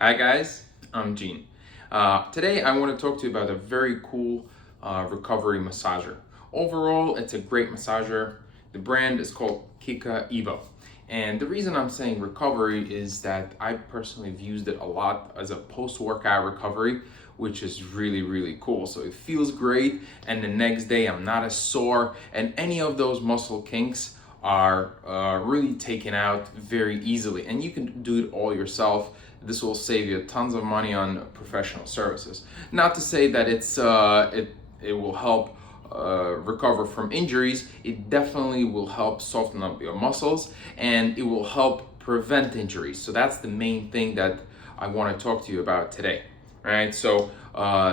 Hi guys, I'm Gene. Today I want to talk to you about a very cool recovery massager. Overall, it's a great massager. The brand is called KIKA Evo. And the reason I'm saying recovery is that I personally have used it a lot as a post-workout recovery, which is really cool. So it feels great, and the next day I'm not as sore, and any of those muscle kinks are really taken out very easily, and you can do it all yourself. This will save you tons of money on professional services. Not to say that it will help recover from injuries. It definitely will help soften up your muscles, and it will help prevent injuries. So that's the main thing that I want to talk to you about today. Right, so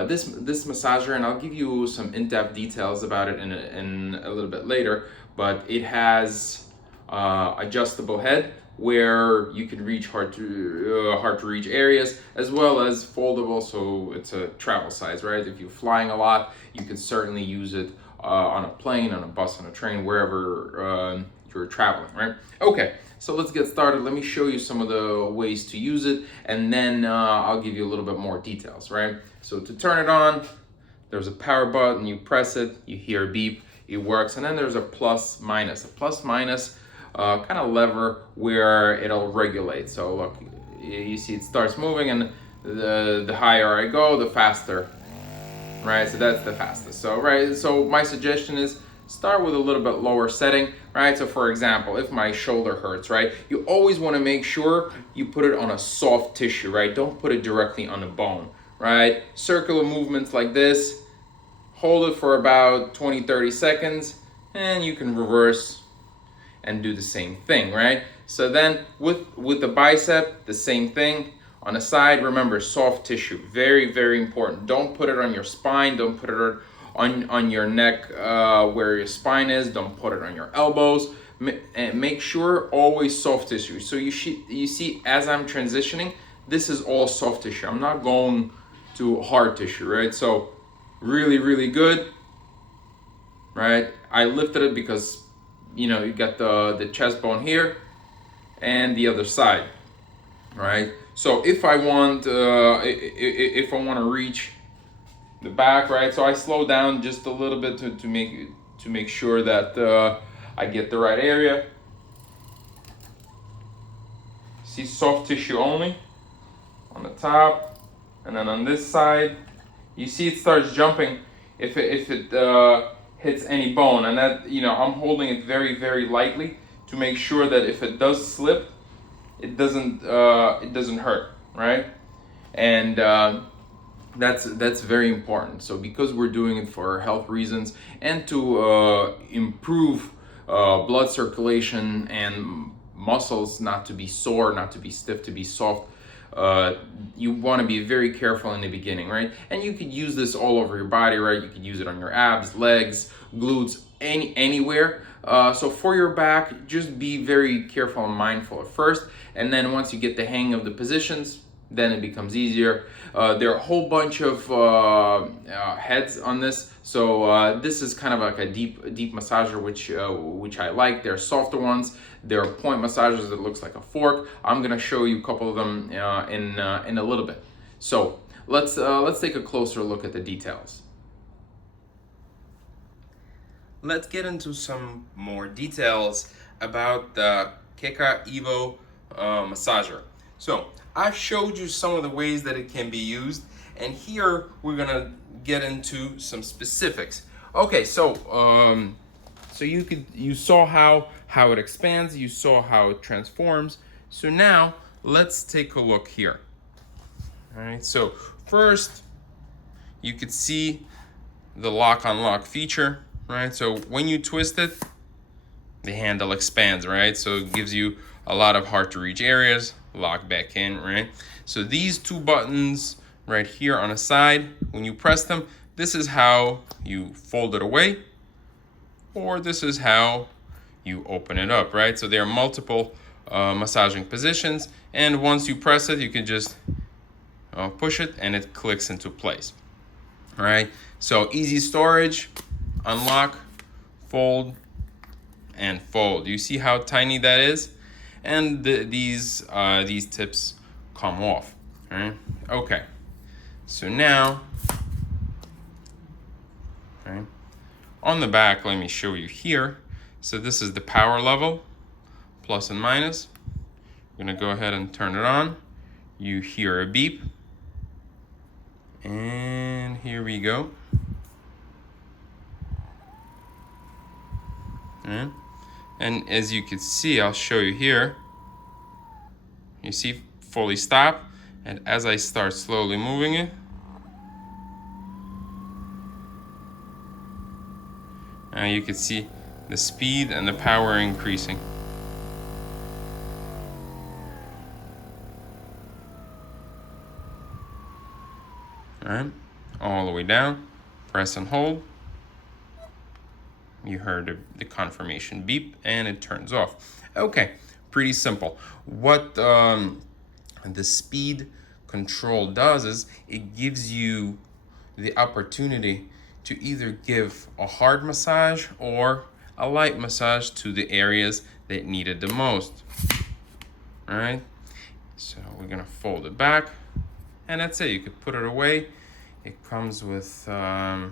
this massager, and I'll give you some in-depth details about it in a little bit later, but it has adjustable head where you can reach hard to reach areas, as well as foldable, so it's a travel size, right? If you're flying a lot, you can certainly use it on a plane, on a bus, on a train, wherever you're traveling, right? Okay, so let's get started. Let me show you some of the ways to use it, and then I'll give you a little bit more details, right? So to turn it on, there's a power button. You press it, you hear a beep, it works. And then there's a plus minus. A plus minus kind of lever where it'll regulate. So look, you see it starts moving, and the higher I go, the faster, right? So that's the fastest. So right, so my suggestion is start with a little bit lower setting, right? So for example, if my shoulder hurts, right, you always want to make sure you put it on a soft tissue, right? Don't put it directly on the bone, right? Circular movements like this, hold it for about 20-30 seconds, and you can reverse and do the same thing, right? So then with the bicep, the same thing. On the side, remember, soft tissue, very important. Don't put it on your spine, don't put it on your neck where your spine is, don't put it on your elbows, and make sure always soft tissue. So you see as I'm transitioning, this is all soft tissue. I'm not going to hard tissue, right? So really good, right? I lifted it because you got the chest bone here and the other side, right? So if I want to reach the back, right? So I slow down just a little bit to make sure that I get the right area. See, soft tissue only on the top, and then on this side, you see it starts jumping if it hits any bone, and that I'm holding it very lightly to make sure that if it does slip, it doesn't hurt, right? And that's very important. So because we're doing it for health reasons and to improve blood circulation and muscles not to be sore, not to be stiff, to be soft, you want to be very careful in the beginning, right? And you could use this all over your body, right? You could use it on your abs, legs, glutes, anywhere. So for your back, just be very careful and mindful at first, and then once you get the hang of the positions, then it becomes easier. There are a whole bunch of heads on this, so this is kind of like a deep massager, which I like. There are softer ones. There are point massagers that looks like a fork. I'm gonna show you a couple of them in a little bit. So let's take a closer look at the details. Let's get into some more details about the KIKA Evo massager. So I've showed you some of the ways that it can be used, and here we're gonna get into some specifics. Okay, so you saw how it expands, you saw how it transforms. So now let's take a look here. All right, so first you could see the lock unlock feature, right? So when you twist it, the handle expands, right? So it gives you a lot of hard to reach areas, lock back in, right? So these two buttons right here on the side, when you press them, this is how you fold it away, or this is how you open it up, right? So there are multiple massaging positions, and once you press it, you can just push it and it clicks into place. All right, so easy storage, unlock, fold, and fold. You see how tiny that is? And these tips come off. All right, okay. So now, right, on the back, let me show you here. So this is the power level, plus and minus. I'm gonna go ahead and turn it on. You hear a beep. And here we go. Right. And as you can see, I'll show you here. You see, fully stop. And as I start slowly moving it, you can see the speed and the power increasing. All right, all the way down, press and hold. You heard the confirmation beep and it turns off. Okay, pretty simple. What the speed control does is it gives you the opportunity to either give a hard massage or a light massage to the areas that need it the most. All right, so we're gonna fold it back and that's it. You could put it away. It comes with whole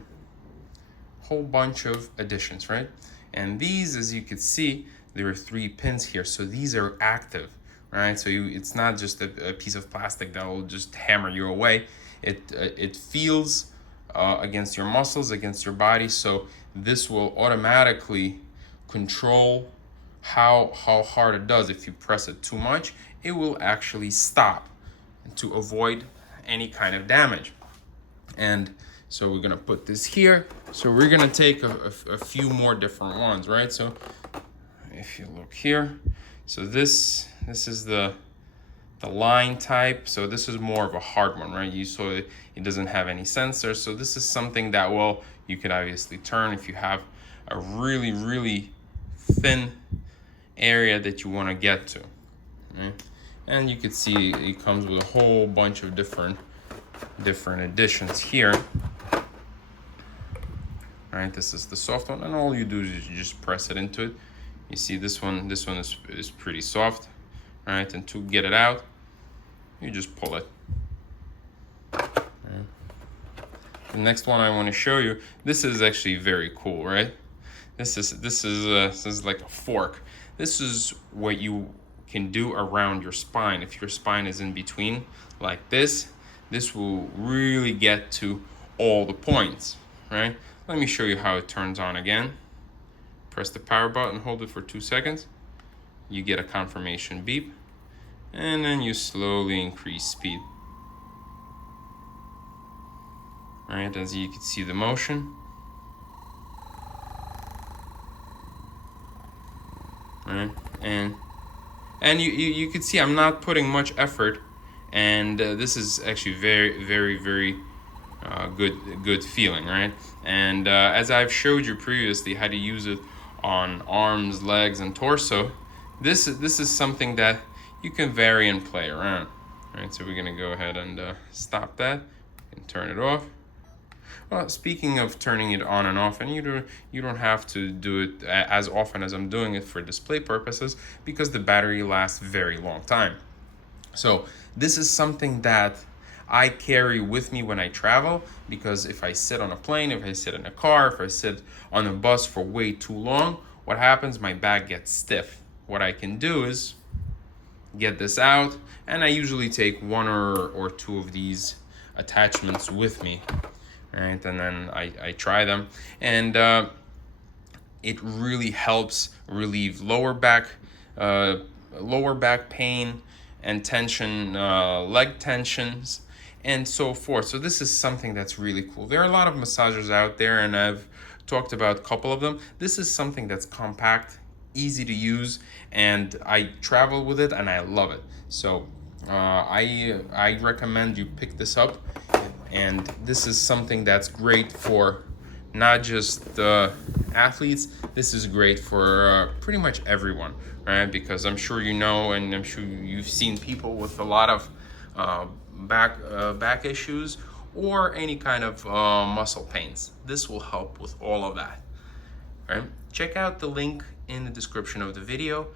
bunch of additions, right? And these, as you can see, there are 3 pins here, so these are active, right? So it's not just a piece of plastic that will just hammer you away. It feels against your muscles, against your body, so this will automatically control how hard it does. If you press it too much, it will actually stop to avoid any kind of damage. And so we're gonna put this here. So we're gonna take a few more different ones, right? So if you look here, so this is the line type. So this is more of a hard one, right? You saw it doesn't have any sensors. So this is something that you could obviously turn if you have a really thin area that you want to get to, right? And you can see it comes with a whole bunch of different additions here. Right, this is the soft one, and all you do is you just press it into it. You see this one is pretty soft, right? And to get it out, you just pull it. Right. The next one I want to show you, this is actually very cool, right? This is like a fork. This is what you can do around your spine. If your spine is in between like this will really get to all the points, right? Let me show you how it turns on again. Press the power button, hold it for 2 seconds. You get a confirmation beep, and then you slowly increase speed. All right, as you can see the motion. All right, and you can see I'm not putting much effort, and this is actually very good feeling, right? And as I've showed you previously how to use it on arms, legs, and torso, this is something that you can vary and play around. Right, so we're gonna go ahead and stop that and turn it off. Well, speaking of turning it on and off, and you don't have to do it as often as I'm doing it for display purposes, because the battery lasts a very long time. So this is something that I carry with me when I travel, because if I sit on a plane, if I sit in a car, if I sit on a bus for way too long, what happens? My back gets stiff. What I can do is get this out, and I usually take 1 or 2 of these attachments with me, right? And then I try them, and it really helps relieve lower back pain and tension, leg tensions, and so forth. So this is something that's really cool. There are a lot of massagers out there, and I've talked about a couple of them. This is something that's compact, easy to use, and I travel with it and I love it. So I recommend you pick this up, and this is something that's great for not just athletes. This is great for pretty much everyone, right? Because I'm sure you know, and I'm sure you've seen people with a lot of back issues or any kind of muscle pains. This will help with all of that. Right? Check out the link in the description of the video.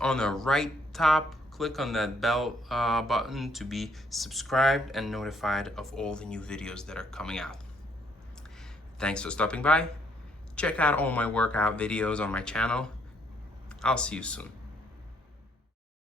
On the right top, click on that bell button to be subscribed and notified of all the new videos that are coming out. Thanks for stopping by. Check out all my workout videos on my channel. I'll see you soon.